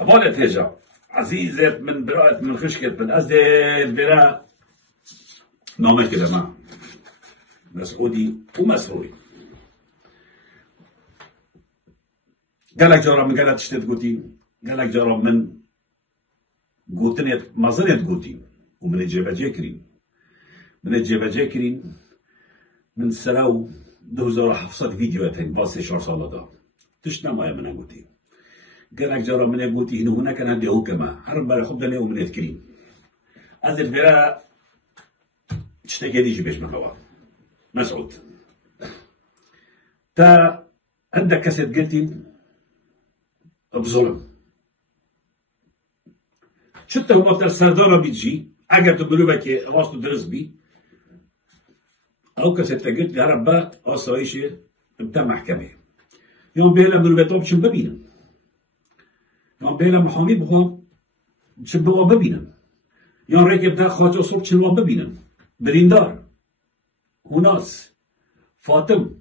أبالت هجا عزيزة من برائت من خشكت من أزل برا نعمل كده مع مسعودي ومسروري قالك جارة من قالت تشتت قوتي قالك جارة من قوتنيت مازنيت قوتي ومن الجيبة جاكرين من الجيبة جاكرين من سراو دوزارة حفصت فيديوهاتين باسي شهر صالة دا تشنا مايا من قوتي قالك جارة من قوتي هنا هنا كان عندي هو كما حرب بارا خب دنيا ومن يذكرين أزل برا تشتكي ديجي بيش من هوا مسعود تا عندك كاسيت قلتي بظلم شفت هو بتاع السردارة بيجي اگر تو بلوبه که راستو درست بی او كاسيت قلت لي هربا آسایش بتاع محكمة يوم بيلا بلوبه بشم ببينم يوم بيلا محامي بخوام بشم بوا ببينم يوم ركب دا خاطر صبح شنوا ببينم بريندار هناس فاطم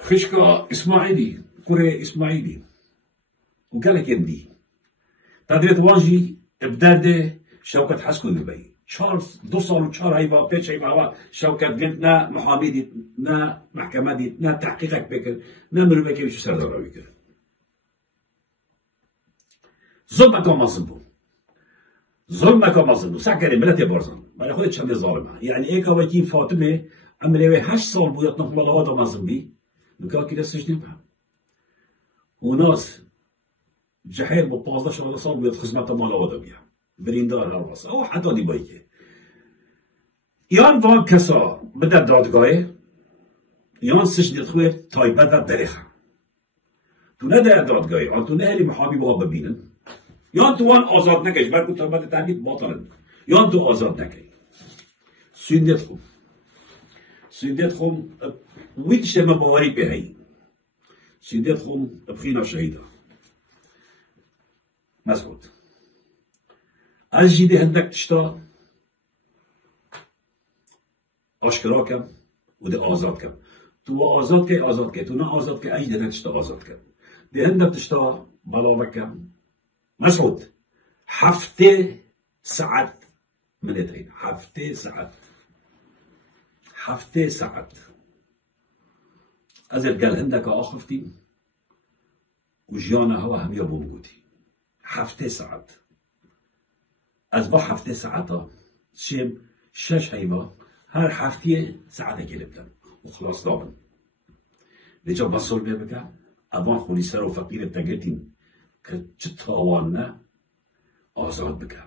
خشكا اسماعيلي كوري اسماعيلي وقالك يمدي تدريت واجي بدرده شوكت حسكو دبي تشارلز 2 سال و 4 هيبا 5 هيبا شوكت قلت نا محامي دي نا محكمة دي نا تحقيقك بكر نا مروبك وش سردار بكر ظلمك وما ظلمه ظلمك وما ظلمه سكر ملتي برزن ما ياخذش شمال ظالمه يعني ايه كويتي فاطمه عمليه 8 سال بودت نقمه هذا ما ظلمي نكاكي كده السجن بها وناس جحيم ب 15 سال بيت خدمته مال هذا بيها بريندار هالبص او حتى دي بايكه يان وان كسا بدا دادگاه يان سجن خويت تايبه و درخه تو نده دادگاه تو نه هلی محامي بها ببینن يان تو وان آزاد نکش برکو تربت تعبید باطلن يان تو آزاد نکی سندت خوم ویدش ما باوری بهایی سندت خوم بخینا شهیده مسعود از جیده هندک تشتا آشکرا کم و ده آزاد کم تو آزاد که تو نه آزاد که اجده نتشتا آزاد کم ده هندک تشتا بلاوه کم مسعود 7 ساعت منتين 7 ساعات أزل قال عندك أخفتي وجيانا هوا هم يبون قوتي 7 ساعات أصبح 7 ساعات شيم 6 هيبا هر 7 ساعات كلبتن وخلاص دابن لجا بصر بيبكا أبان خولي سر وفقير بتاقتين كتاوانا آزاد بكا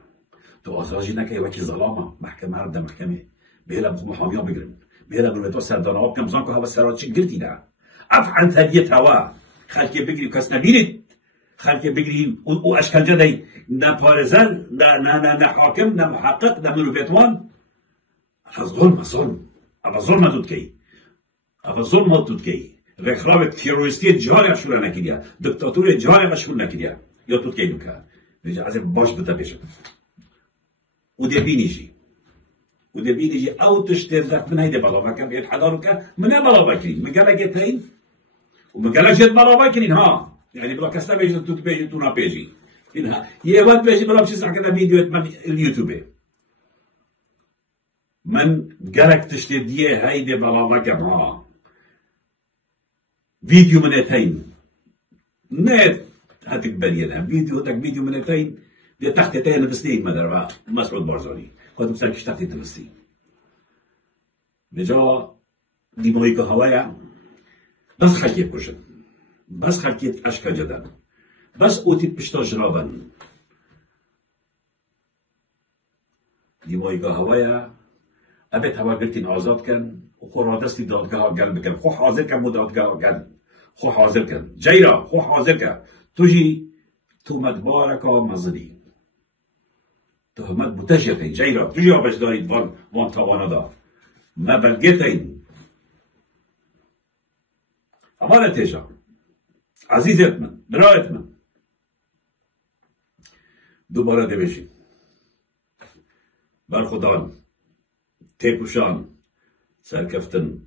تو آزادی نکه وکی ظلامه محکمه رد محکمه بيلا بخو محاميان بقرن بيلا بالمتوى سردان عاب كم زانكو هوا السرات شي قلتي ده عن ثدية هوا خلك بقري كاس نبيرت خلك بقري واشكال جدي نا بارزان نا حاكم نا محقق نا ملوفيتوان ظلم أبا ظلم تدكي أبا ظلم تدكي رخراب تيرورستي جاري اشول نكيديا دكتاتور جاري اشول نكيديا يا تدكي دوكا رجع عزيز باش بتبيش ودبينيجي او تشترك من هيدا بلا كان بيت حضارك من بلا باكرين من قالك يتين ومن قالك يت بلا باكرين ها يعني بلا كستا بيجي تو بيجي تو نا بيجي انها يوات بيجي بلا بشي ساعه كذا فيديو من اليوتيوب من قالك تشتري هيدا بلا كان ها فيديو من يتين نت هاتك بريدها فيديو هاتك فيديو من يتين دي تحت تين بستيك مدربا مسعود بارزاني كنت بسالك تحت تبستي بجا دي مويكا هوايا بس خلكيت كشن بس خلكيت اشكا جدا بس اوتي بشتا جرابن دي مويكا هوايا ابيت هوا قلتين آزاد كان وخورا دستي دادگاه قلب كان خو حاضر كان مدادگاه قلب خو حاضر كان جيرا خو حاضر كان تجي تو مدباركا مزدي تهمت متجهتين جيرا تجي باش داريد وان توانا دا ما بلقيتين أما نتيجة عزيزت من برايت من دوباره دبشي برخدان تيبوشان سركفتن